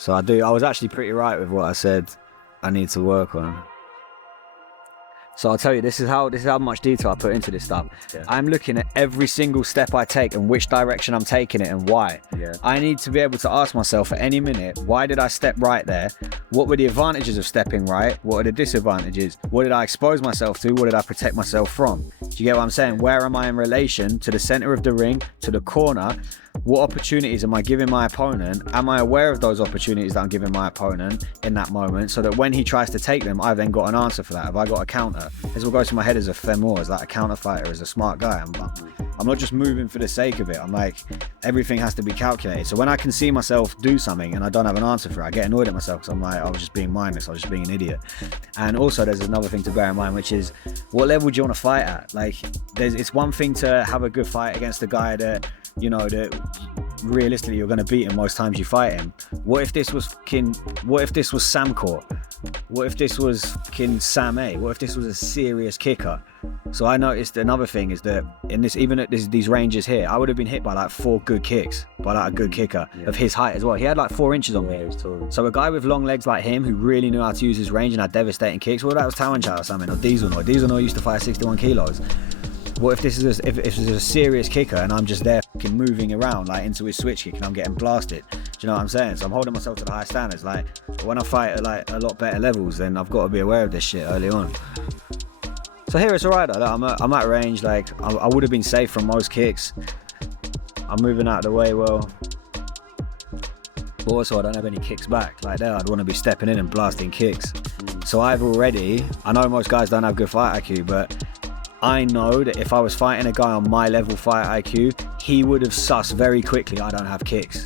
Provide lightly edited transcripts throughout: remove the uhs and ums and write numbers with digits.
So I was actually pretty right with what I said I need to work on. So I'll tell you, this is how much detail I put into this stuff. Yeah. I'm looking at every single step I take and which direction I'm taking it and why. Yeah. I need to be able to ask myself at any minute, why did I step right there? What were the advantages of stepping right? What are the disadvantages? What did I expose myself to? What did I protect myself from? Do you get what I'm saying? Where am I in relation to the center of the ring, to the corner? What opportunities am I giving my opponent? Am I aware of those opportunities that I'm giving my opponent in that moment, so that when he tries to take them, I've then got an answer for that? Have I got a counter? This will go through my head as a femur, as like a counter fighter, as a smart guy. I'm not just moving for the sake of it. I'm like, everything has to be calculated. So when I can see myself do something and I don't have an answer for it, I get annoyed at myself because I'm like, I was just being mindless, I was just being an idiot. And also there's another thing to bear in mind, which is, what level do you want to fight at? Like, it's one thing to have a good fight against a guy that, you know, that realistically you're going to beat him most times you fight him. What if this was Sam Court? What if this was Sam A? What if this was a serious kicker? So I noticed another thing is that in this, even at these ranges here, I would have been hit by like 4 good kicks by like a good kicker of his height as well. He had like 4 inches on me. He was tall. So a guy with long legs like him, who really knew how to use his range and had devastating kicks, well, that was Tawanchai or something, or Diesel Noy. Diesel Noy used to fight 61 kilos. What if this is if this is a serious kicker and I'm just there fucking moving around like into his switch kick and I'm getting blasted? Do you know what I'm saying? So I'm holding myself to the high standards. Like, when I fight at like a lot better levels, then I've got to be aware of this shit early on. So here it's alright though. Like, I'm at range. Like, I would have been safe from most kicks. I'm moving out of the way well. But also I don't have any kicks back. Like there, I'd want to be stepping in and blasting kicks. So I know most guys don't have good fight IQ, but I know that if I was fighting a guy on my level fight IQ, he would have sussed very quickly I don't have kicks.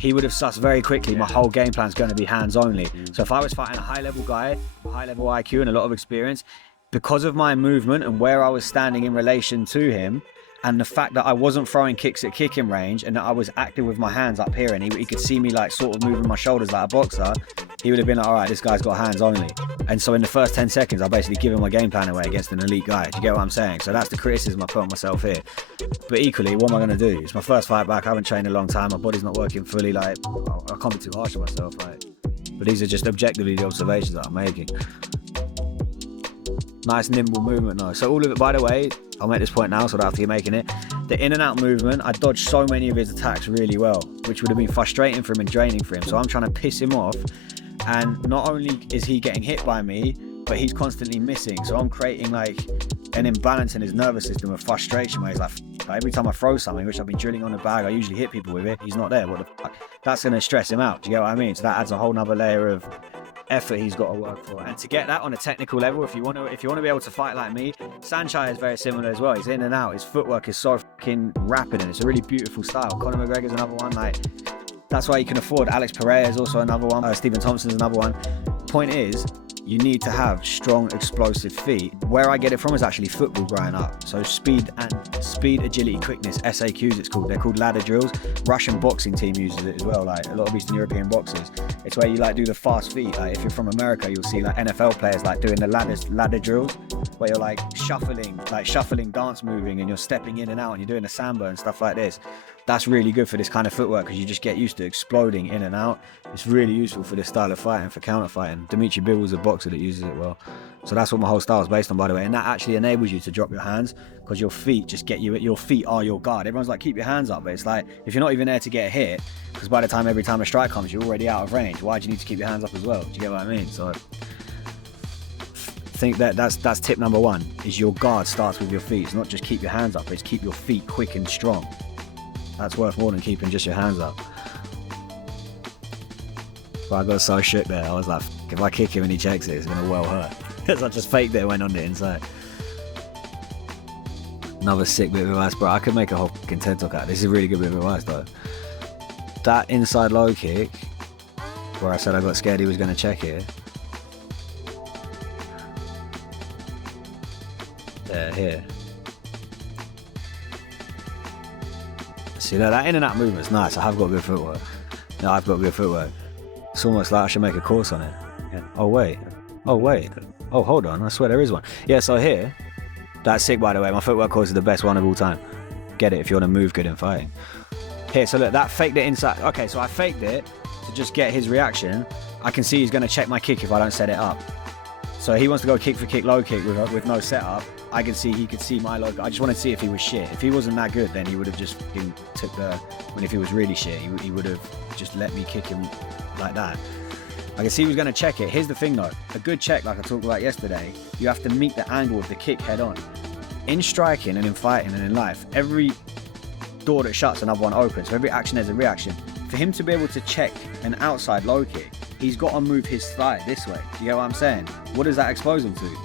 He would have sussed very quickly my whole game plan is going to be hands only. So if I was fighting a high level guy, high level IQ and a lot of experience, because of my movement and where I was standing in relation to him, and the fact that I wasn't throwing kicks at kicking range and that I was active with my hands up here and he could see me like sort of moving my shoulders like a boxer, he would have been like, all right, this guy's got hands only. And so in the first 10 seconds, I basically given my game plan away against an elite guy. Do you get what I'm saying? So that's the criticism I put on myself here. But equally, what am I going to do? It's my first fight back. I haven't trained a long time. My body's not working fully. Like, I can't be too harsh on myself. Like, but these are just objectively the observations that I'm making. Nice nimble movement though. So all of it, by the way, I'll make this point now so I don't have to keep making it. The in and out movement, I dodged so many of his attacks really well, which would have been frustrating for him and draining for him. So I'm trying to piss him off. And not only is he getting hit by me, but he's constantly missing. So I'm creating like an imbalance in his nervous system of frustration where he's like, every time I throw something, which I've been drilling on the bag, I usually hit people with it. He's not there. What the fuck? That's going to stress him out. Do you get what I mean? So that adds a whole nother layer of effort he's got to work for. And to get that on a technical level, if you want to be able to fight like me, Sanchai is very similar as well. He's in and out. His footwork is so fucking rapid and it's a really beautiful style. Conor McGregor's another one. Like, that's why you can afford. Alex Pereira is also another one. Stephen Thompson's another one. Point is, you need to have strong, explosive feet. Where I get it from is actually football growing up. So speed, agility, quickness, SAQs it's called. They're called ladder drills. Russian boxing team uses it as well, like a lot of Eastern European boxers. It's where you like do the fast feet. Like if you're from America, you'll see like NFL players like doing the ladder drills, where you're like shuffling, dance moving, and you're stepping in and out and you're doing a samba and stuff like this. That's really good for this kind of footwork because you just get used to exploding in and out. It's really useful for this style of fighting, for counter fighting. Dimitri Bivol a boxer that uses it well. So that's what my whole style is based on, by the way. And that actually enables you to drop your hands because your feet just get you, your feet are your guard. Everyone's like, keep your hands up. But it's like, if you're not even there to get a hit, because by the time every time a strike comes, you're already out of range. Why do you need to keep your hands up as well? Do you get what I mean? So I think that's tip number 1, is your guard starts with your feet. It's not just keep your hands up, it's keep your feet quick and strong. That's worth more than keeping just your hands up. But I got so shook there. I was like, if I kick him and he checks it, it's gonna well hurt. Because I just faked it and went on the inside. Another sick bit of advice, bro. I could make a whole fucking TED talk out of this. This is a really good bit of advice though. That inside low kick, where I said I got scared he was gonna check it. There, here. See, that in and out movement's nice. I have got good footwork. No, I've got good footwork. It's almost like I should make a course on it. Yeah. Oh, wait. Oh, hold on. I swear there is one. Yeah, so here, that's sick, by the way. My footwork course is the best one of all time. Get it if you want to move good in fighting. Here, so look, that faked it inside. Okay, so I faked it. to just get his reaction, I can see he's going to check my kick if I don't set it up. So he wants to go kick for kick, low kick with no setup. I can see he could see my low. I just want to see if he was shit. If he wasn't that good, then he would have just took the. If he was really shit, he would have just let me kick him like that. I can see he was going to check it. Here's the thing though, a good check, like I talked about yesterday, you have to meet the angle of the kick head on. In striking and in fighting and in life, every door that shuts, another one opens. So every action has a reaction. For him to be able to check an outside low kick, he's got to move his thigh this way. Do you get what I'm saying? What does that expose him to?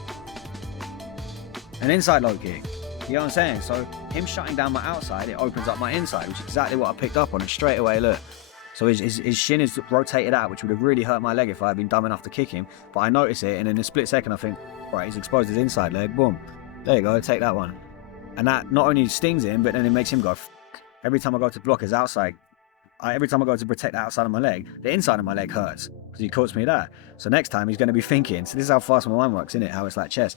An inside low kick. You know what I'm saying? So him shutting down my outside, it opens up my inside, which is exactly what I picked up on. And straight away, look. So his shin is rotated out, which would have really hurt my leg if I had been dumb enough to kick him. But I notice it, and in a split second, I think, right, he's exposed his inside leg. Boom. There you go, take that one. And that not only stings him, but then it makes him go, F***. Every time I go to block his outside, every time I go to protect the outside of my leg, the inside of my leg hurts because he caught me that. So next time he's going to be thinking, so this is how fast my mind works, isn't it? How it's like chess.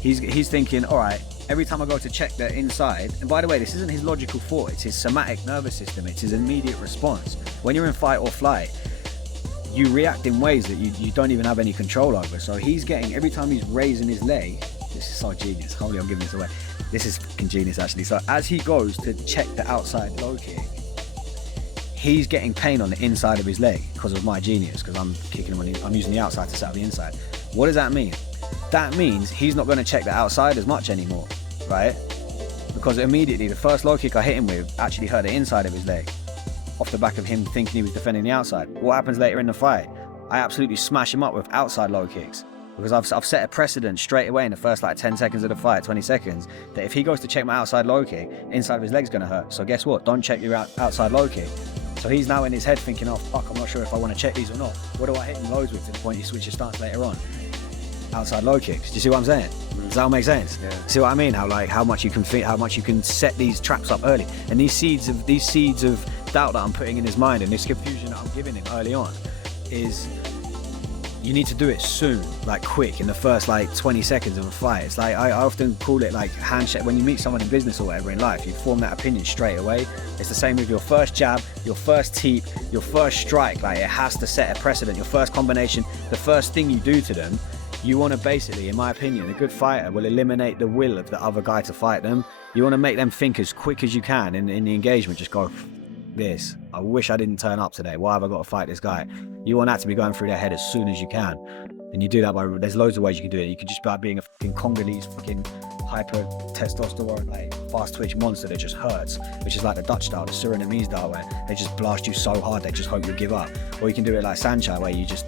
He's thinking, all right, every time I go to check the inside, and by the way, this isn't his logical thought, it's his somatic nervous system, it's his immediate response. When you're in fight or flight, you react in ways that you don't even have any control over. So he's getting, every time he's raising his leg, this is so genius, holy, I'm giving this away. This is fucking genius actually. So as he goes to check the outside low kick, he's getting pain on the inside of his leg because of my genius, because I'm kicking him I'm using the outside to set up the inside. What does that mean? That means he's not going to check the outside as much anymore, right? Because immediately the first low kick I hit him with actually hurt the inside of his leg off the back of him thinking he was defending the outside. What happens later in the fight? I absolutely smash him up with outside low kicks because I've set a precedent straight away in the first like 10 seconds of the fight, 20 seconds, that if he goes to check my outside low kick, inside of his leg's going to hurt. So guess what? Don't check your outside low kick. So he's now in his head thinking, oh fuck, I'm not sure if I want to check these or not. What do I hit him loads with to the point he switches stance later on? Outside low kicks. Do you see what I'm saying? Does that all make sense? Yeah. See what I mean? How much you can think, how much you can set these traps up early. And these seeds of doubt that I'm putting in his mind and this confusion that I'm giving him early on is you need to do it soon, like quick, in the first like 20 seconds of a fight. It's like, I often call it like handshake. When you meet someone in business or whatever in life, you form that opinion straight away. It's the same with your first jab, your first teep, your first strike. Like it has to set a precedent. Your first combination, the first thing you do to them, you want to basically, in my opinion, a good fighter will eliminate the will of the other guy to fight them. You want to make them think as quick as you can in the engagement. Just go, this, I wish I didn't turn up today. Why have I got to fight this guy? You want that to be going through their head as soon as you can. And you do that by, there's loads of ways you can do it. You could just by being a fucking Congolese fucking hyper testosterone, like fast twitch monster that just hurts, which is like the Dutch style, the Surinamese style, where they just blast you so hard they just hope you give up. Or you can do it like Sanchai, where you just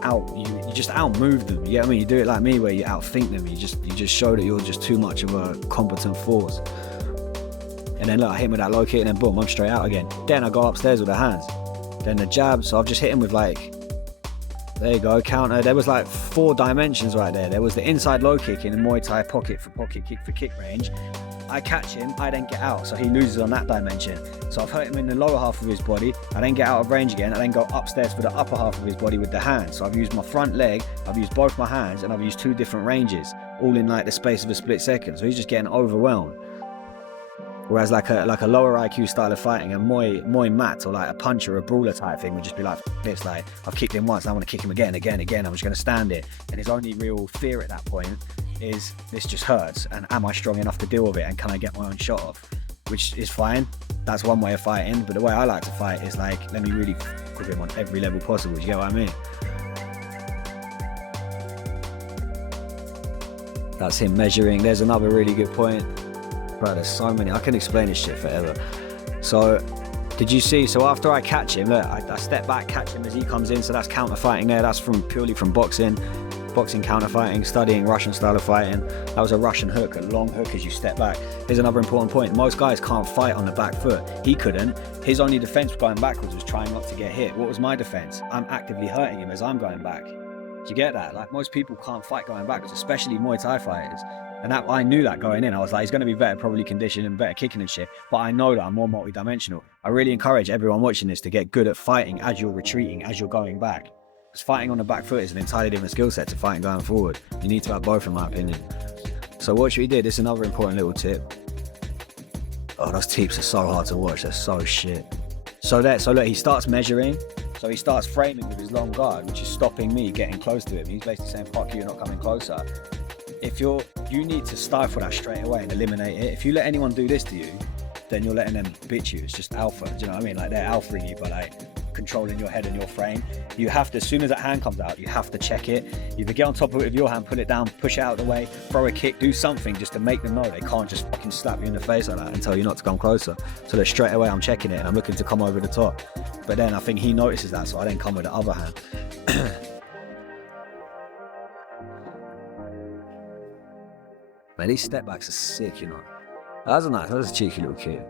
outmove them. You get what I mean? You do it like me, where you outthink them. You just show that you're just too much of a competent force. And then look, I hit him with that low kick and then boom, I'm straight out again. Then I go upstairs with the hands. Then the jab, so I've just hit him with like, there you go, counter. There was like 4 dimensions right there. There was the inside low kick in the Muay Thai pocket for pocket, kick for kick range. I catch him, I then get out, so he loses on that dimension. So I've hurt him in the lower half of his body, I then get out of range again, I then go upstairs for the upper half of his body with the hands. So I've used my front leg, I've used both my hands, and I've used 2 different ranges, all in like the space of a split second. So he's just getting overwhelmed. Whereas like a lower IQ style of fighting, a Muay mat or like a punch or a brawler type thing would just be like, this, like, I've kicked him once, I want to kick him again, I'm just going to stand it. And his only real fear at that point is, this just hurts, and am I strong enough to deal with it, and can I get my own shot off? Which is fine, that's one way of fighting, but the way I like to fight is like, let me really f with him on every level possible, you get what I mean? That's him measuring. There's another really good point. Bro, there's so many, I can explain this shit forever. So, did you see, so after I catch him, look, I step back, catch him as he comes in, so that's counter fighting there, that's purely from boxing counter fighting, studying Russian style of fighting. That was a Russian hook, a long hook as you step back. Here's another important point, most guys can't fight on the back foot. He couldn't, his only defense going backwards was trying not to get hit. What was my defense? I'm actively hurting him as I'm going back. Do you get that? Like, most people can't fight going backwards, especially Muay Thai fighters. And that, I knew that going in. I was like, he's going to be better probably conditioned and better kicking and shit, but I know that I'm more multi-dimensional. I really encourage everyone watching this to get good at fighting as you're retreating, as you're going back. Because fighting on the back foot is an entirely different skill set to fighting going forward. You need to have both, in my opinion. So watch what he did. This is another important little tip. Oh, those teeps are so hard to watch. They're so shit. So look, he starts measuring. So he starts framing with his long guard, which is stopping me getting close to him. He's basically saying, fuck you, you're not coming closer. You need to stifle that straight away and eliminate it. If you let anyone do this to you, then you're letting them bitch you. It's just alpha, do you know what I mean? Like, they're alphaing you by like controlling your head and your frame. You have to, as soon as that hand comes out, you have to check it. Either get on top of it with your hand, pull it down, push it out of the way, throw a kick, do something just to make them know they can't just fucking slap you in the face like that and tell you not to come closer. So that straight away I'm checking it and I'm looking to come over the top. But then I think he notices that, so I then come with the other hand. Man, these step backs are sick, you know. That's a cheeky little kid.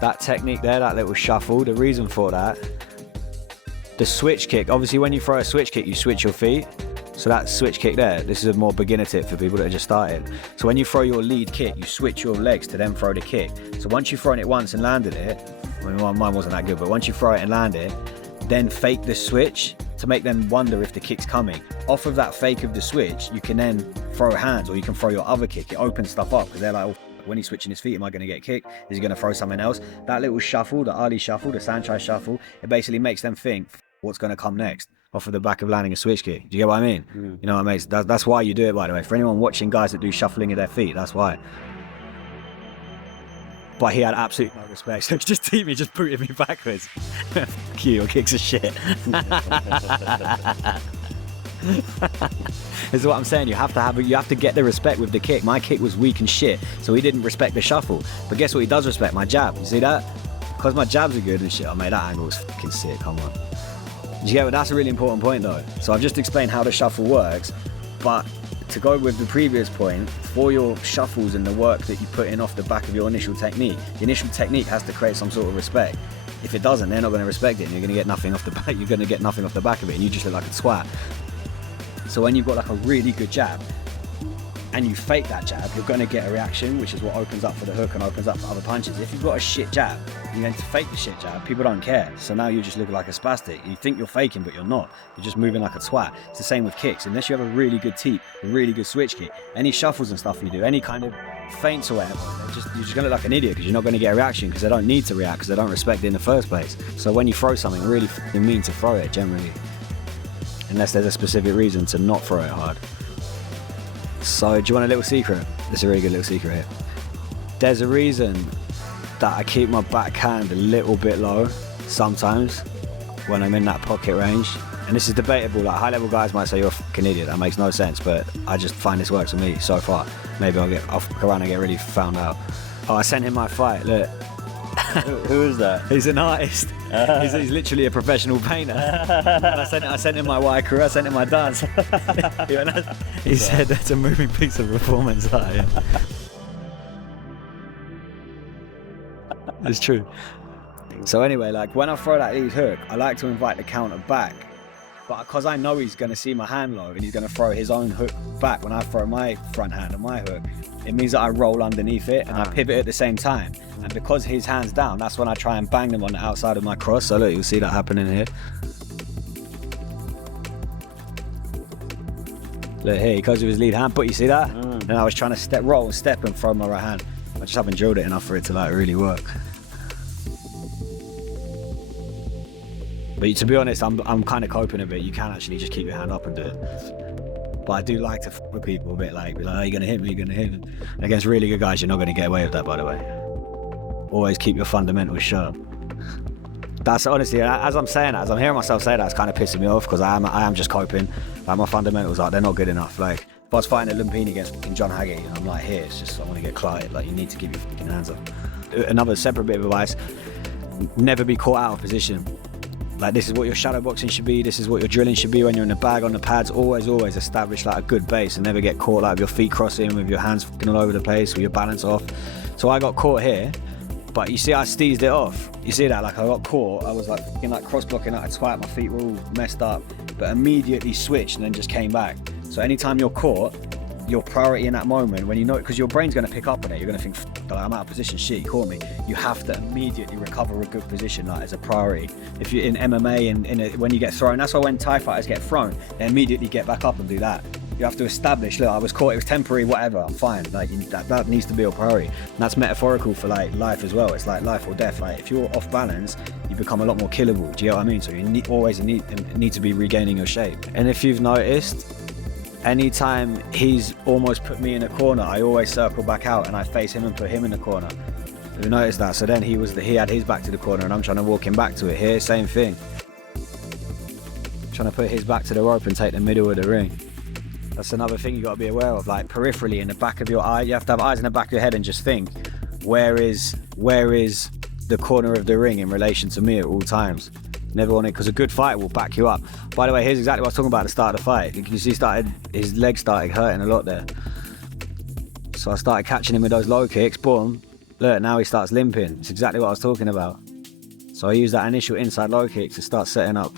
That technique there, that little shuffle, the reason for that, the switch kick, obviously when you throw a switch kick, you switch your feet. So that switch kick there, this is a more beginner tip for people that are just starting. So when you throw your lead kick, you switch your legs to then throw the kick. So once you've thrown it once and landed it, I mean, mine wasn't that good, but once you throw it and land it, then fake the switch to make them wonder if the kick's coming. Off of that fake of the switch, you can then throw hands or you can throw your other kick. It opens stuff up because they're like, oh, when he's switching his feet, am I going to get kicked? Is he going to throw something else? That little shuffle, the Ali shuffle, the Sanchez shuffle, it basically makes them think what's going to come next off of the back of landing a switch kick. Do you get what I mean? Mm. You know what I mean? That's why you do it, by the way. For anyone watching guys that do shuffling of their feet, that's why. But he had absolutely no respect. So just team me, just booted me backwards. Fuck you, your kicks are shit. This is what I'm saying. You have to get the respect with the kick. My kick was weak and shit, so he didn't respect the shuffle. But guess what? He does respect my jab. You see that? Because my jabs are good and shit. Oh mate, that angle was fucking sick. Come on. Do you get it? That's a really important point though. So I've just explained how the shuffle works, but to go with the previous point, for your shuffles and the work that you put in off the back of your initial technique, the initial technique has to create some sort of respect. If it doesn't, they're not going to respect it, and you're going to get nothing off the back. You're going to get nothing off the back of it, and you just look like a twat. So when you've got like a really good jab and you fake that jab, you're going to get a reaction, which is what opens up for the hook and opens up for other punches. If you've got a shit jab, you're going to fake the shit jab, people don't care. So now you just look like a spastic. You think you're faking, but you're not. You're just moving like a twat. It's the same with kicks. Unless you have a really good teep, a really good switch kick, any shuffles and stuff you do, any kind of feints or whatever, you're just going to look like an idiot because you're not going to get a reaction because they don't need to react because they don't respect it in the first place. So when you throw something, really you mean to throw it generally. Unless there's a specific reason to not throw it hard. So do you want a little secret? This is a really good little secret here. There's a reason that I keep my backhand a little bit low sometimes when I'm in that pocket range. And this is debatable, like high level guys might say you're a fucking idiot, that makes no sense, but I just find this works for me so far. Maybe I'll fuck around and get really found out. Oh, I sent him my fight, look. Who is that? He's an artist. He's literally a professional painter. And I sent him my white crew, I sent him my dance. He said that's a moving piece of performance art. Yeah. It's true. So anyway, like when I throw that lead hook, I like to invite the counter back. But because I know he's going to see my hand low and he's going to throw his own hook back when I throw my front hand and my hook, it means that I roll underneath it and I pivot at the same time. And because his hand's down, that's when I try and bang them on the outside of my cross. So look, you'll see that happening here. Look here, he goes with his lead hand, but you see that? And I was trying to roll and step and throw my right hand. I just haven't drilled it enough for it to like really work. But to be honest, I'm kind of coping a bit. You can actually just keep your hand up and do it. But I do like to f with people a bit, like, be like, oh, you're going to hit me, you're going to hit me. And against really good guys, you're not going to get away with that, by the way. Always keep your fundamentals sharp. That's honestly, as I'm saying that, as I'm hearing myself say that, it's kind of pissing me off because I am just coping. Like, my fundamentals they're not good enough. Like, if I was fighting at Lumpini against fucking John Hagee, and I'm like, here, it's just, I want to get clotted. Like, you need to keep your fucking hands up. Another separate bit of advice, never be caught out of position. Like, this is what your shadow boxing should be, this is what your drilling should be when you're in the bag on the pads. Always establish like a good base and never get caught like with your feet crossing, with your hands fucking all over the place, with your balance off. So I got caught here, but you see I steezed it off. You see that? Like, I got caught, I was like fucking like cross blocking like a twat, my feet were all messed up, but immediately switched and then just came back. So anytime you're caught, your priority in that moment, when you know, because your brain's going to pick up on it, you're going to think, I'm out of position, shit, he caught me. You have to immediately recover a good position, like, as a priority. If you're in MMA and when you get thrown, that's why when Thai fighters get thrown, they immediately get back up and do that. You have to establish, look, I was caught, it was temporary, whatever, I'm fine. Like, that needs to be your priority. And that's metaphorical for like life as well. It's like life or death. Like, if you're off balance, you become a lot more killable. Do you know what I mean? So you always need to be regaining your shape. And if you've noticed, anytime he's almost put me in a corner, I always circle back out and I face him and put him in the corner. Have you noticed that? So then he had his back to the corner and I'm trying to walk him back to it. Here, same thing. Trying to put his back to the rope and take the middle of the ring. That's another thing you got to be aware of, like peripherally in the back of your eye. You have to have eyes in the back of your head and just think, where is the corner of the ring in relation to me at all times? Never want it, because a good fight will back you up. By the way, here's exactly what I was talking about at the start of the fight. You can see his legs started hurting a lot there. So I started catching him with those low kicks, boom. Look, now he starts limping. It's exactly what I was talking about. So I used that initial inside low kick to start setting up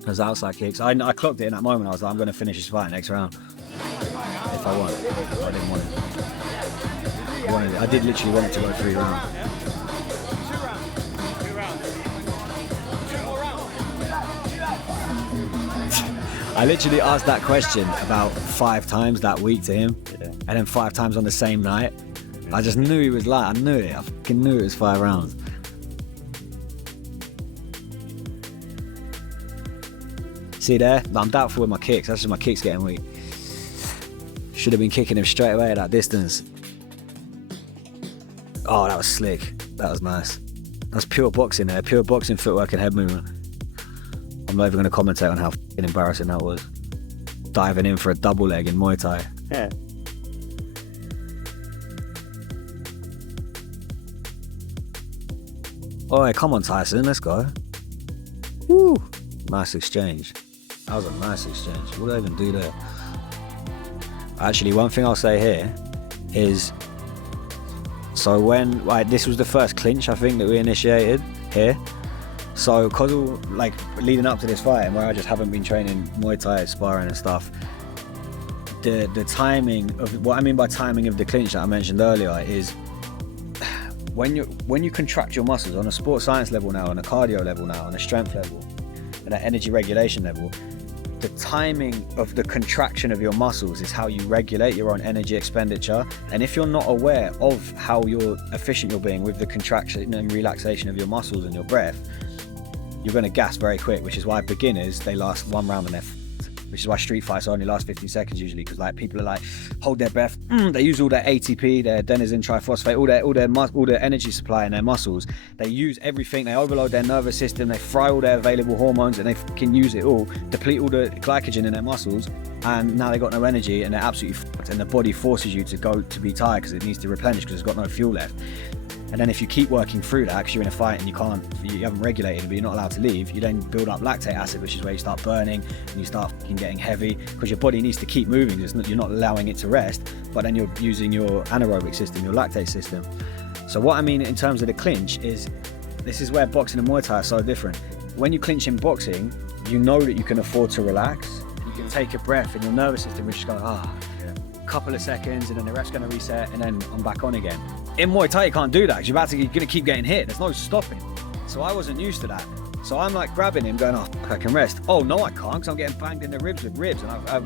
those outside kicks. I clocked it in that moment. I was like, I'm going to finish this fight next round. If I want. I didn't want it. I did literally want it to go 3 rounds. I literally asked that question about 5 times that week to him, and then 5 times on the same night. I just knew he was lying. I knew it. I fucking knew it was 5 rounds. See there? I'm doubtful with my kicks. That's just my kicks getting weak. Should have been kicking him straight away at that distance. Oh, that was slick. That was nice. That's pure boxing there. Pure boxing footwork and head movement. I'm not even going to commentate on how fucking embarrassing that was. Diving in for a double leg in Muay Thai. Yeah. Oh, come on, Tyson, let's go. Woo! Nice exchange. That was a nice exchange. What did I even do there? Actually, one thing I'll say here is, so when, this was the first clinch I think that we initiated here. So, cause like leading up to this fight, and where I just haven't been training Muay Thai, sparring and stuff, the timing of, what I mean by timing of the clinch that I mentioned earlier is, when you contract your muscles on a sports science level now, on a cardio level now, on a strength level, and an energy regulation level, the timing of the contraction of your muscles is how you regulate your own energy expenditure. And if you're not aware of how efficient you're being with the contraction and relaxation of your muscles and your breath, you're going to gas very quick, which is why beginners, they last 1 round and they're which is why street fights only last 15 seconds usually, because like people are like, hold their breath, they use all their ATP, their adenosine triphosphate, all their energy supply in their muscles. They use everything, they overload their nervous system, they fry all their available hormones, and they can use it all, deplete all the glycogen in their muscles, and now they got no energy and they're absolutely fucked, and the body forces you to be tired because it needs to replenish because it's got no fuel left. And then if you keep working through that, because you're in a fight and you haven't regulated, but you're not allowed to leave, you then build up lactate acid, which is where you start burning and you start getting heavy, because your body needs to keep moving. You're not allowing it to rest, but then you're using your anaerobic system, your lactate system. So what I mean in terms of the clinch is, this is where boxing and Muay Thai are so different. When you clinch in boxing, you know that you can afford to relax. You can take a breath and your nervous system will just go, couple of seconds, and then the ref's going to reset, and then I'm back on again. In Muay Thai, you can't do that because you're going to keep getting hit. There's no stopping. So I wasn't used to that. So I'm like grabbing him, going, I can rest. Oh no, I can't, because I'm getting banged in the ribs and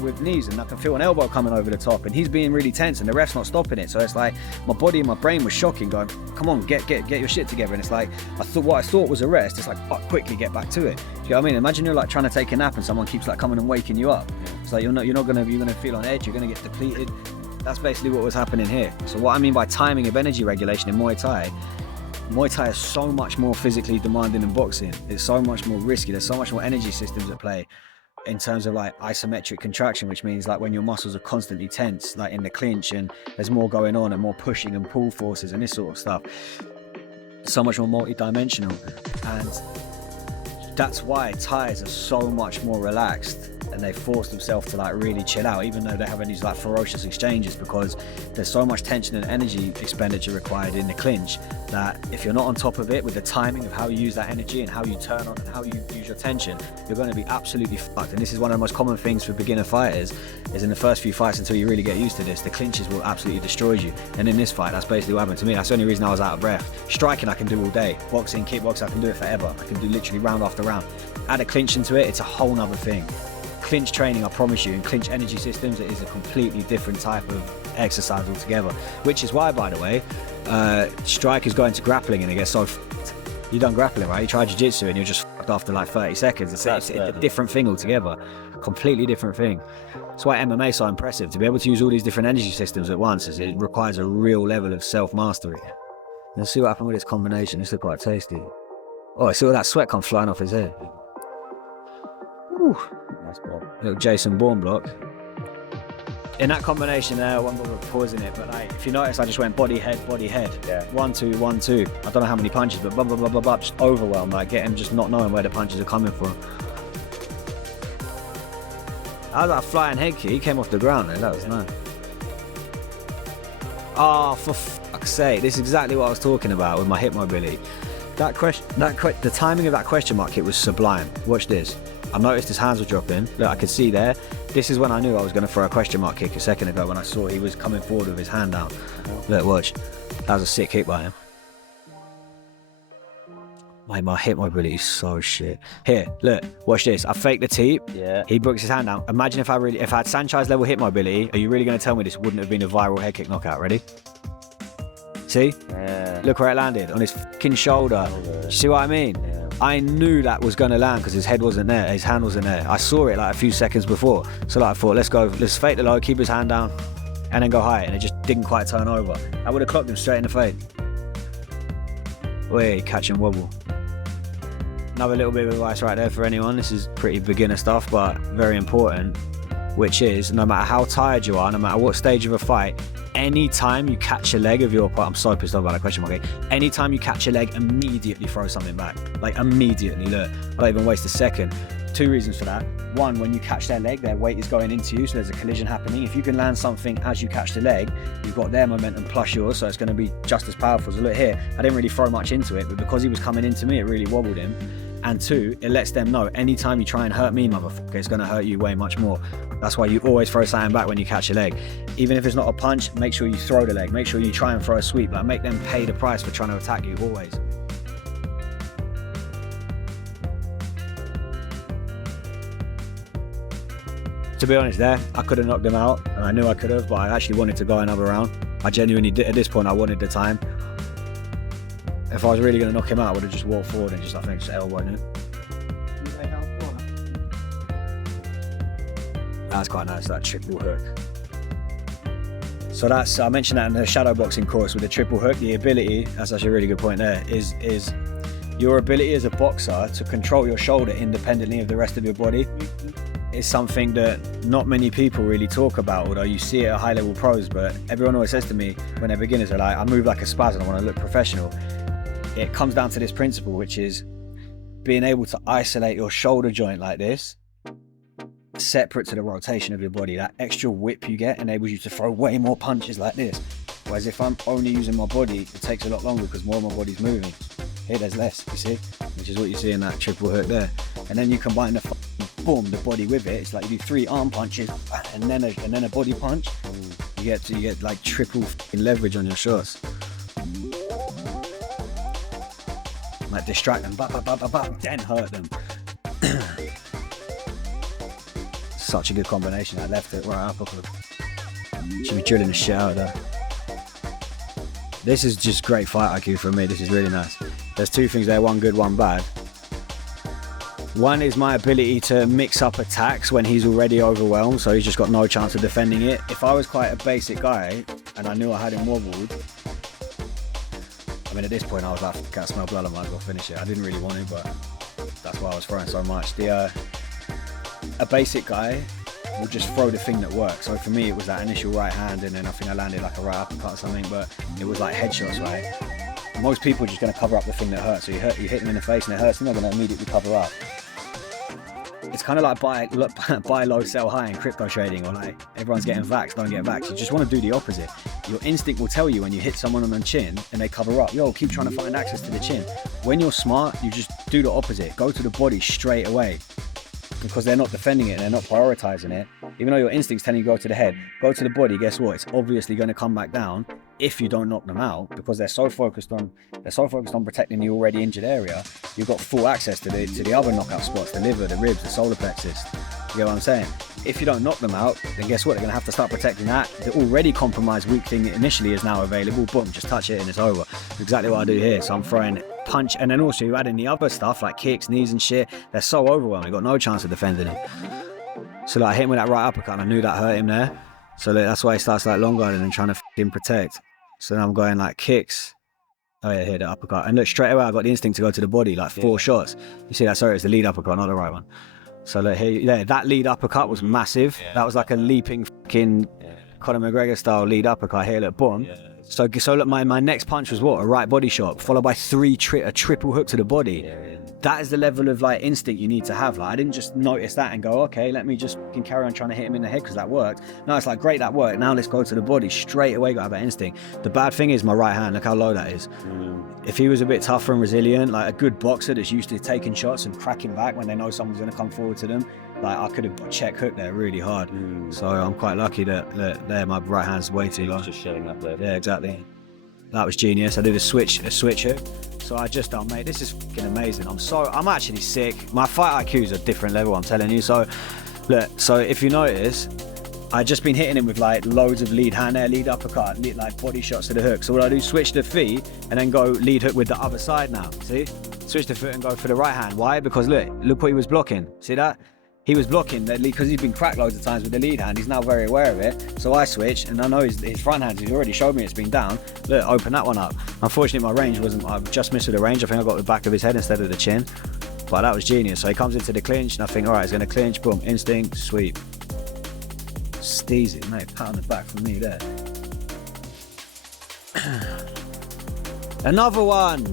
with knees, and I can feel an elbow coming over the top, and he's being really tense, and the ref's not stopping it. So it's like my body and my brain was shocking, going, come on, get your shit together. And it's like, what I thought was a rest, it's like, quickly get back to it. Do you know what I mean? Imagine you're like trying to take a nap and someone keeps like coming and waking you up. It's like you're gonna feel on edge, you're gonna get depleted. That's basically what was happening here. So what I mean by timing of energy regulation in Muay Thai is so much more physically demanding than boxing. It's so much more risky. There's so much more energy systems at play in terms of like isometric contraction, which means like when your muscles are constantly tense, like in the clinch, and there's more going on and more pushing and pull forces and this sort of stuff. So much more multi-dimensional. And that's why Thais are so much more relaxed, and they force themselves to like really chill out, even though they're having these like ferocious exchanges, because there's so much tension and energy expenditure required in the clinch that if you're not on top of it with the timing of how you use that energy and how you turn on and how you use your tension, you're going to be absolutely fucked. And this is one of the most common things for beginner fighters, is in the first few fights, until you really get used to this, the clinches will absolutely destroy you. And in this fight, that's basically what happened to me. That's the only reason I was out of breath. Striking I can do all day. Boxing, kickboxing, I can do it forever. I can do literally round after round. Add a clinch into it, it's a whole nother thing. clinch training, I promise you, and clinch energy systems, it is a completely different type of exercise altogether. Which is why, by the way, strikers go into grappling and they get so f***ed. You done grappling, right? You try jiu-jitsu and you're just f***ed after like 30 seconds. It's a different thing altogether. Completely different thing. That's why MMA is so impressive. To be able to use all these different energy systems at once, is it requires a real level of self-mastery. Let's see what happened with this combination. This looks quite tasty. Oh, I see all that sweat come flying off his head. Whew. That's good. Little Jason Bourne block. In that combination there, I won't bother pausing it, but like, if you notice, I just went body, head. Yeah. 1, 2, 1, 2. I don't know how many punches, but blah, blah, blah, blah, blah, just overwhelmed. Like, getting just not knowing where the punches are coming from. How was that flying head kick? He came off the ground there. That was nice. Oh, for fuck's sake. This is exactly what I was talking about with my hip mobility. The timing of that question mark hit was sublime. Watch this. I noticed his hands were dropping. Look, I could see there. This is when I knew I was going to throw a question mark kick a second ago, when I saw he was coming forward with his hand out. Look, watch. That was a sick kick by him. Mate, my hip mobility is so shit. Here, look, watch this. I faked the teep. Yeah. He brooks his hand down. Imagine if I had Sanchez level hip mobility, are you really going to tell me this wouldn't have been a viral head kick knockout? Ready? See? Yeah. Look where it landed, on his fucking shoulder. See what I mean? Yeah. I knew that was going to land because his head wasn't there, his hand wasn't there. I saw it like a few seconds before. So like I thought, let's fake the low, keep his hand down, and then go high. And it just didn't quite turn over. I would have clocked him straight in the face. Wait, catch and wobble. Another little bit of advice right there for anyone. This is pretty beginner stuff, but very important. Which is, no matter how tired you are, no matter what stage of a fight, anytime you catch a leg of your opponent, I'm so pissed off about that question mark. Anytime you catch a leg, immediately throw something back. Like immediately, look. I don't even waste a second. 2 reasons for that. One, when you catch their leg, their weight is going into you, so there's a collision happening. If you can land something as you catch the leg, you've got their momentum plus yours, so it's going to be just as powerful. So look here, I didn't really throw much into it, but because he was coming into me, it really wobbled him. And 2, it lets them know, anytime you try and hurt me, motherfucker, it's going to hurt you way much more. That's why you always throw something back when you catch a leg. Even if it's not a punch, make sure you throw the leg. Make sure you try and throw a sweep. Like, make them pay the price for trying to attack you, always. To be honest there, I could have knocked him out, and I knew I could have, but I actually wanted to go another round. I genuinely did. At this point, I wanted the time. If I was really going to knock him out, I would have just walked forward and just elbowed him. That's quite nice, that triple hook. So I mentioned that in the shadow boxing course with the triple hook. The ability, that's actually a really good point there, is your ability as a boxer to control your shoulder independently of the rest of your body. Is something that not many people really talk about, although you see it at high level pros, but everyone always says to me when they're beginners, they're like, I move like a spaz and I want to look professional. It comes down to this principle, which is being able to isolate your shoulder joint like this, separate to the rotation of your body. That extra whip you get enables you to throw way more punches like this. Whereas if I'm only using my body, it takes a lot longer because more of my body's moving. Here there's less, you see? Which is what you see in that triple hook there. And then you combine the boom, the body with it. It's like you do 3 arm punches and then a body punch. You get like triple leverage on your shots. Like distract them, then hurt them. Such a good combination. I left it right up. Should be drilling the shit out of that. This is just great fight IQ for me. This is really nice. There's 2 things there, one good, one bad. One is my ability to mix up attacks when he's already overwhelmed, so he's just got no chance of defending it. If I was quite a basic guy and I knew I had him wobbled, I mean, at this point I was like, can't smell blood, I might as well finish it. I didn't really want to, but that's why I was throwing so much. A basic guy will just throw the thing that works. So for me, it was that initial right hand, and then I think I landed like a right uppercut or something, but it was like headshots, right? Most people are just going to cover up the thing that hurts. So you hit them in the face and it hurts, and they're going to immediately cover up. It's kind of like buy low, sell high in crypto trading, or like everyone's getting vaxxed, don't get vaxxed. You just want to do the opposite. Your instinct will tell you when you hit someone on the chin and they cover up, yo, keep trying to find access to the chin. When you're smart, you just do the opposite. Go to the body straight away, because they're not defending it and they're not prioritizing it. Even though your instinct's telling you go to the head, go to the body, guess what? It's obviously going to come back down if you don't knock them out, because they're so focused on protecting the already injured area. You've got full access to the other knockout spots, the liver, the ribs, the solar plexus. You get what I'm saying? If you don't knock them out, then guess what? They're going to have to start protecting that. The already compromised weak thing initially is now available. Boom, just touch it and it's over. Exactly what I do here. So I'm throwing punch, and then also you add in the other stuff like kicks, knees and shit. They're so overwhelming. Got no chance of defending him. So like I hit him with that right uppercut and I knew that hurt him there. So like, that's why he starts like long guarding and trying to f***ing protect. So then I'm going like kicks. Oh yeah, here, the uppercut. And look, straight away I got the instinct to go to the body, like 4 shots. You see that? Sorry, it's the lead uppercut, not the right one. So look here, yeah, that lead uppercut was massive. That was like a leaping fucking Conor McGregor style lead uppercut here, look, boom. So look, my next punch was what? A right body shot, followed by a triple hook to the body. That is the level of like instinct you need to have. Like I didn't just notice that and go, okay, let me just carry on trying to hit him in the head because that worked. No, it's like, great, that worked. Now let's go to the body. Straight away got to have that instinct. The bad thing is my right hand, look how low that is. If he was a bit tougher and resilient, like a good boxer that's used to taking shots and cracking back when they know someone's going to come forward to them, like I could have check hooked there really hard. So I'm quite lucky that there my right hand's way too low. Just shutting up there. Yeah, exactly. That was genius. I did a switch hook. So I just done, mate, this is fucking amazing. I'm actually sick. My fight IQ's a different level, I'm telling you. So look, so if you notice, I just been hitting him with like loads of lead hand there, lead uppercut, like body shots to the hook. So what I do, switch the feet and then go lead hook with the other side now. See? Switch the foot and go for the right hand. Why? Because look what he was blocking. See that? He was blocking that lead because he's been cracked loads of times with the lead hand. He's now very aware of it. So I switched, and I know his front hand, he's already showed me it's been down. Look, open that one up. Unfortunately, my range wasn't, I just missed with the range. I think I got the back of his head instead of the chin. But that was genius. So he comes into the clinch, and I think, all right, he's going to clinch, boom, instinct, sweep. Steezy, mate, pat on the back from me there. Another one.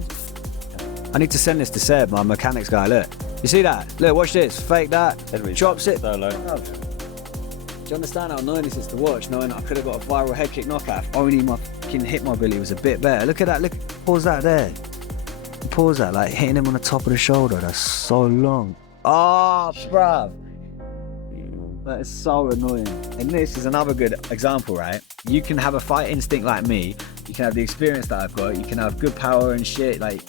I need to send this to Seb, my mechanics guy, look. You see that? Look, watch this. Fake that. Drops it. So low. Do you understand how annoying this is to watch, knowing that I could have got a viral head kick knockout if only my fucking hip mobility was a bit better? Look at that. Look, pause that there. Pause that, like hitting him on the top of the shoulder. That's so long. Oh, bruv. That is so annoying. And this is another good example, right? You can have a fight instinct like me. You can have the experience that I've got. You can have good power and shit. Like,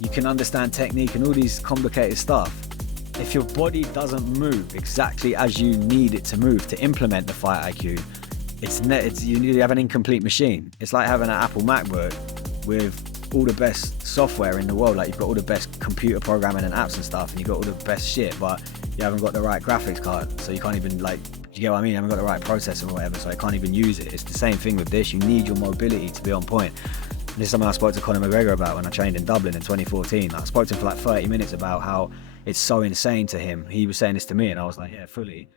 you can understand technique and all these complicated stuff. If your body doesn't move exactly as you need it to move to implement the fight IQ, you need to have an incomplete machine. It's like having an Apple MacBook with all the best software in the world. Like, you've got all the best computer programming and apps and stuff, and you've got all the best shit, but you haven't got the right graphics card. So you can't even, like, you get what I mean? You haven't got the right processor or whatever, so I can't even use it. It's the same thing with this. You need your mobility to be on point. This is something I spoke to Conor McGregor about when I trained in Dublin in 2014. I spoke to him for like 30 minutes about how it's so insane to him. He was saying this to me and I was like, yeah, fully.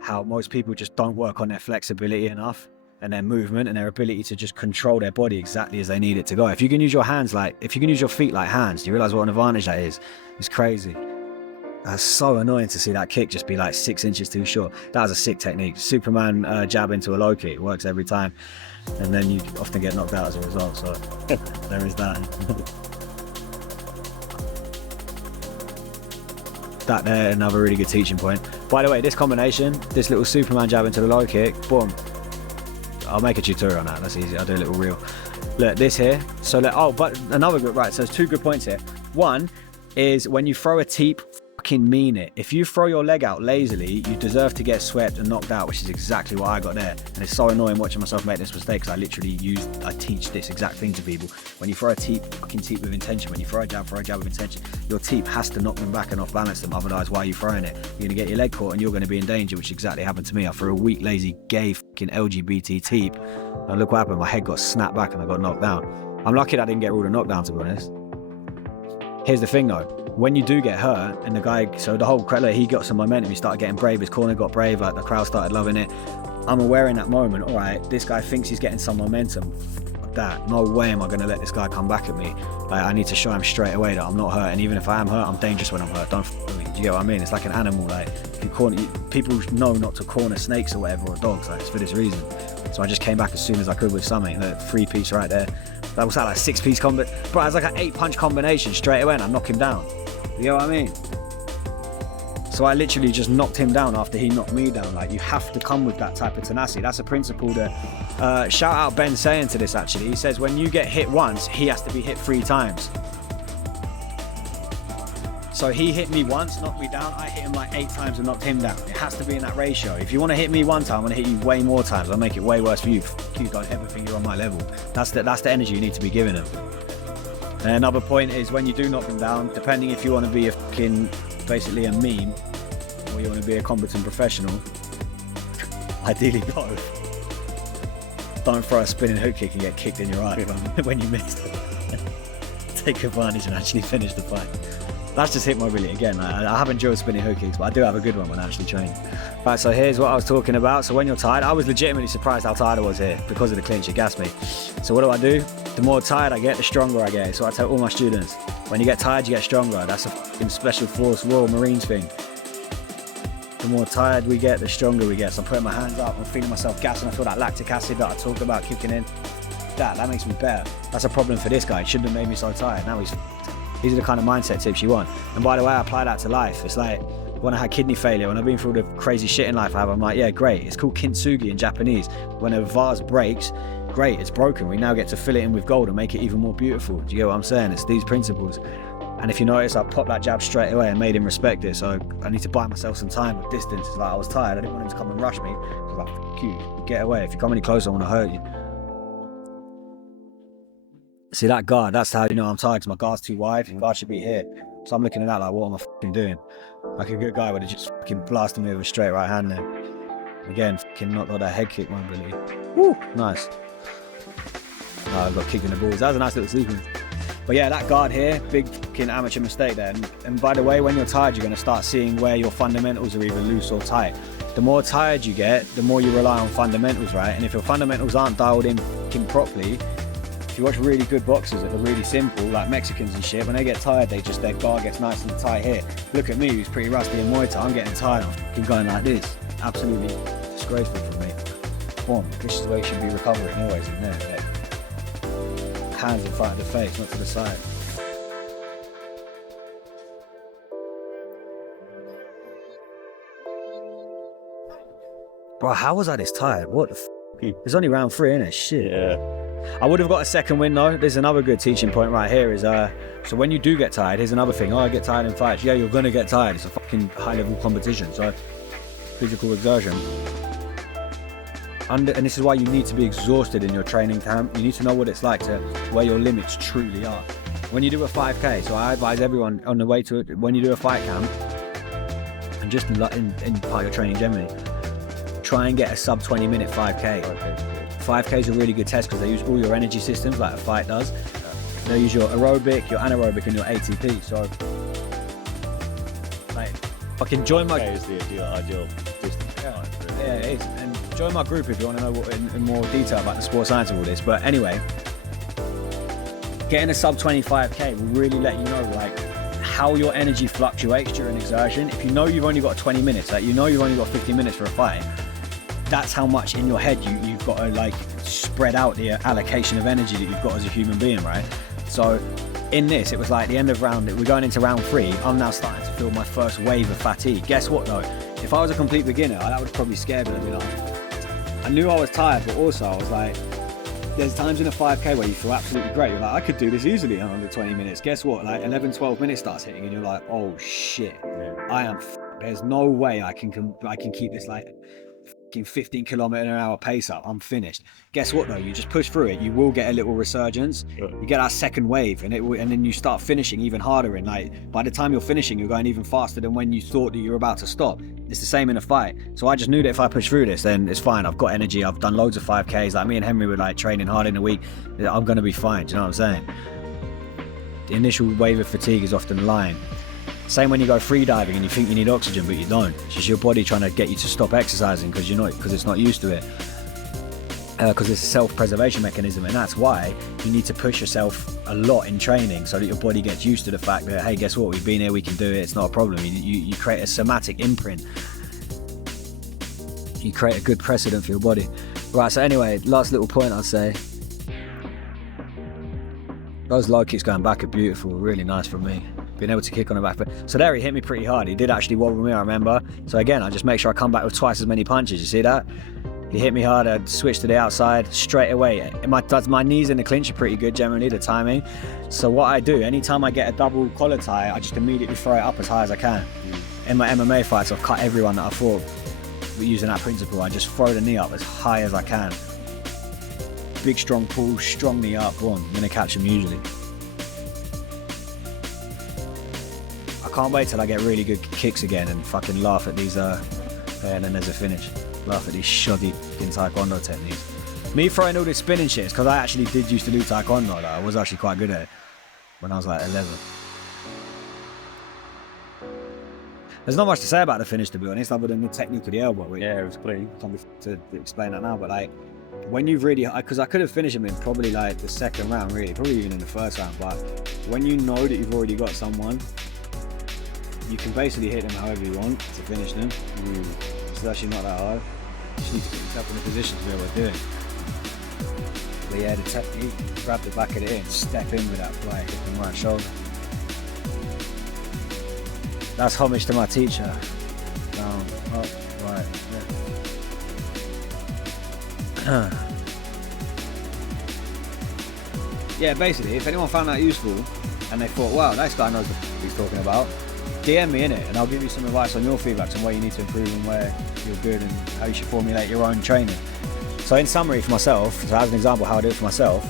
How most people just don't work on their flexibility enough and their movement and their ability to just control their body exactly as they need it to go. If you can use your hands if you can use your feet like hands, do you realise what an advantage that is? It's crazy. That's so annoying to see that kick just be like 6 inches too short. That was a sick technique. Superman jab into a low kick. It works every time. And then you often get knocked out as a result. So there is that. That there, another really good teaching point. By the way, this combination, this little Superman jab into the low kick, boom. I'll make a tutorial on that. That's easy. I'll do a little reel. Look, this here. So but another good, right. So there's 2 good points here. One is when you throw a teep, fucking mean it. If you throw your leg out lazily, you deserve to get swept and knocked out, which is exactly what I got there. And it's so annoying watching myself make this mistake because I teach this exact thing to people. When you throw a teep, fucking teep with intention. When you throw a jab with intention, your teep has to knock them back and off balance them. Otherwise, why are you throwing it? You're going to get your leg caught and you're going to be in danger, which exactly happened to me. I threw a weak, lazy, gay fucking LGBT teep. And look what happened. My head got snapped back and I got knocked down. I'm lucky that I didn't get ruled a knockdown, to be honest. Here's the thing though, when you do get hurt and the guy, so the whole crowd, he got some momentum, he started getting brave, his corner got brave, like the crowd started loving it. I'm aware in that moment, all right, this guy thinks he's getting some momentum. Fuck that, no way am I going to let this guy come back at me. Like, I need to show him straight away that I'm not hurt, and even if I am hurt, I'm dangerous when I'm hurt. Don't f with me. Do you get what I mean? It's like an animal, like people know not to corner snakes or whatever, or dogs, like it's for this reason. So I just came back as soon as I could with something, like 3-piece right there. That was like a 6-piece combo, bro. It was like an 8-punch combination straight away, and I knock him down. You know what I mean? So I literally just knocked him down after he knocked me down. Like, you have to come with that type of tenacity. That's a principle that, shout out Ben saying to this actually. He says when you get hit once, he has to be hit 3 times. So he hit me once, knocked me down. I hit him like 8 times and knocked him down. It has to be in that ratio. If you want to hit me one time, I'm going to hit you way more times. I'll make it way worse for you. You don't ever think you're on my level. That's the energy you need to be giving them. And another point is when you do knock them down, depending if you want to be a fucking, basically a meme, or you want to be a competent professional, ideally both. Don't throw a spinning hook kick and get kicked in your eye when you miss it. Take advantage and actually finish the fight. That's just hit mobility again. I have enjoyed spinning hook kicks, but I do have a good one when I actually train. Right, so here's what I was talking about. So when you're tired, I was legitimately surprised how tired I was here because of the clinch. It gassed me. So what do? The more tired I get, the stronger I get. So I tell all my students, when you get tired, you get stronger. That's a fucking Special Force Royal Marines thing. The more tired we get, the stronger we get. So I'm putting my hands up, I'm feeling myself gassing. I feel that lactic acid that I talked about kicking in. That makes me better. That's a problem for this guy. It shouldn't have made me so tired. Now he's These are the kind of mindset tips you want. And by the way, I apply that to life. It's like when I had kidney failure, when I've been through the crazy shit in life I have, I'm like, yeah, great. It's called kintsugi in Japanese. When a vase breaks, great, it's broken. We now get to fill it in with gold and make it even more beautiful. Do you get what I'm saying? It's these principles. And if you notice, I popped that jab straight away and made him respect it. So I need to buy myself some time with distance. It's like I was tired. I didn't want him to come and rush me. I was like, fuck you, get away. If you come any closer, I want to hurt you. See that guard, that's how you know I'm tired, because my guard's too wide. The guard should be here. So I'm looking at that like, what am I fucking doing? Like a good guy would have just fucking blasted me with a straight right hand there. Again, fucking knocked out that head kick, man, really. Woo, nice. Oh, I got kicked in the balls. That was a nice little sequence. But yeah, that guard here, big fucking amateur mistake there. And by the way, when you're tired, you're going to start seeing where your fundamentals are either loose or tight. The more tired you get, the more you rely on fundamentals, right? And if your fundamentals aren't dialed in fucking properly, if you watch really good boxers that are really simple, like Mexicans and shit, when they get tired, their guard gets nice and tight here. Look at me, who's pretty rusty in Muay Thai. I'm getting tired, I'm fucking going like this. Absolutely disgraceful for me. Boom, this is the way you should be recovering, always in there. Yeah. Hands in front of the face, not to the side. Bro, how was I this tired? What the f***? It's only round 3, innit? Shit. Yeah. I would have got a second win though. There's another good teaching point right here is, so when you do get tired, here's another thing. Oh, I get tired in fights. Yeah, you're gonna get tired. It's a fucking high level competition. So, physical exertion. And this is why you need to be exhausted in your training camp. You need to know what it's like to where your limits truly are. When you do a 5K, so I advise everyone on the way to it, when you do a fight camp, and just in part of your training generally, try and get a sub 20 minute 5K. Okay. 5K is a really good test because they use all your energy systems like a fight does. They use your aerobic, your anaerobic, and your ATP. So, like, fucking join my. Is the ideal distance. Yeah, it is. And join my group if you want to know in more detail about the sports science of all this. But anyway, getting a sub 25K will really let you know like how your energy fluctuates during exertion. If you know you've only got 20 minutes, like you know you've only got 50 minutes for a fight, that's how much in your head you've got to like spread out the allocation of energy that you've got as a human being, right? So in this, it was like the end of we're going into round 3. I'm now starting to feel my first wave of fatigue. Guess what though? If I was a complete beginner, that would probably scare me. I'd be like, I knew I was tired, but also I was like, there's times in a 5K where you feel absolutely great. You're like, I could do this easily in under 20 minutes. Guess what? Like 11, 12 minutes starts hitting and you're like, oh shit, I am there's no way I can keep this like 15 km/h pace up. I'm finished. Guess what though? You just push through it. You will get a little resurgence. You get that second wave, and then you start finishing even harder. And like by the time you're finishing, you're going even faster than when you thought that you were about to stop. It's the same in a fight. So I just knew that if I push through this, then it's fine. I've got energy. I've done loads of 5Ks. Like me and Henry were like training hard in a week. I'm gonna be fine. Do you know what I'm saying? The initial wave of fatigue is often lying. Same when you go free diving and you think you need oxygen, but you don't. It's just your body trying to get you to stop exercising because it's not used to it. Because it's a self-preservation mechanism, and that's why you need to push yourself a lot in training so that your body gets used to the fact that, hey, guess what? We've been here, we can do it. It's not a problem. You create a somatic imprint. You create a good precedent for your body. Right, so anyway, last little point I'd say. Those low kicks going back are beautiful, really nice from me. Being able to kick on the back foot. So there he hit me pretty hard. He did actually wobble me, I remember. So again, I just make sure I come back with twice as many punches. You see that? He hit me hard, I'd switch to the outside straight away. My knees in the clinch are pretty good generally, the timing. So what I do, anytime I get a double collar tie, I just immediately throw it up as high as I can. In my MMA fights, I've cut everyone that I fought using that principle. I just throw the knee up as high as I can. Big strong pull, strong knee up, boom, I'm gonna catch him usually. I can't wait till I get really good kicks again and fucking laugh at these, and then there's a finish. Laugh at these shoddy fucking taekwondo techniques. Me throwing all this spinning shit is because I actually did used to do taekwondo. Like, I was actually quite good at it when I was like 11. There's not much to say about the finish, to be honest, other than the technique of the elbow. Yeah, it was clean. To explain that now, but like, when you really, because I could have finished him in probably like the second round, really, probably even in the first round, but when you know that you've already got someone, you can basically hit them however you want to finish them. It's actually not that hard. You just need to put yourself in a position to be able to do it. But yeah, the technique, grab the back of it in, step in with that fly, hit them right shoulder. That's homage to my teacher. Down, up, right, left. Yeah, basically, if anyone found that useful and they thought, wow, this guy knows what he's talking about, DM me in it and I'll give you some advice on your feedback on where you need to improve and where you're good and how you should formulate your own training. So in summary for myself, so as an example how I do it for myself,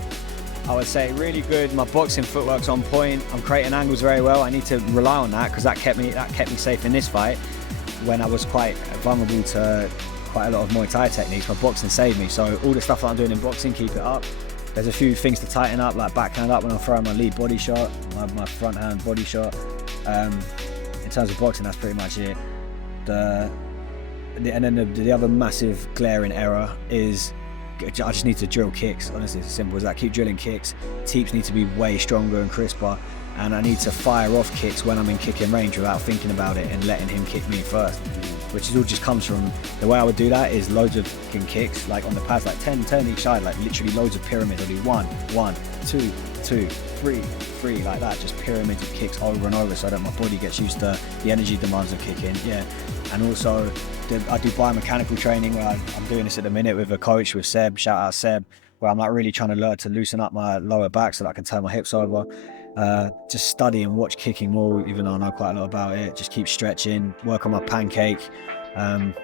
I would say really good, my boxing footwork's on point, I'm creating angles very well. I need to rely on that because that kept me safe in this fight when I was quite vulnerable to quite a lot of Muay Thai techniques. My boxing saved me, so all the stuff that I'm doing in boxing, keep it up. There's a few things to tighten up, like backhand up when I'm throwing my lead body shot, my front hand body shot. In terms of boxing, that's pretty much it. And then the other massive glaring error is I just need to drill kicks. Honestly, it's as simple as that. Keep drilling kicks. Teeps need to be way stronger and crisper, and I need to fire off kicks when I'm in kicking range without thinking about it and letting him kick me first. Which is all just comes from the way I would do that is loads of fucking kicks, like on the pads, like 10 each side, like literally loads of pyramids. I'll do 1, 2, 3, like that, just pyramids of kicks over and over so that my body gets used to the energy demands of kicking. Yeah, and also I do biomechanical training where I'm doing this at the minute with a coach, with Seb, shout out Seb, where I'm like really trying to learn to loosen up my lower back so that I can turn my hips over. Just study and watch kicking more, even though I know quite a lot about it. Just keep stretching, work on my pancake, and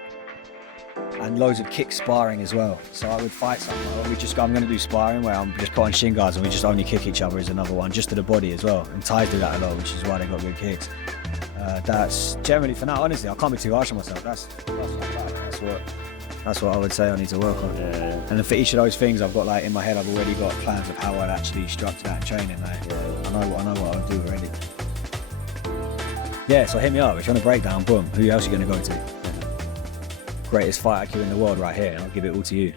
loads of kick sparring as well. So I would fight something, I'm going to do sparring where I'm just put on shin guards and we just only kick each other is another one, just to the body as well. And Thais do that a lot, which is why they got good kicks. That's generally for now. Honestly, I can't be too harsh on myself. That's what I would say I need to work on. Yeah. And then for each of those things, I've got like in my head, I've already got plans of how I'd actually structure that training. Like, I know what I'll do already. Yeah, so hit me up if you want a breakdown. Boom. Who else are you going to go to? Greatest fight IQ in the world right here, and I'll give it all to you.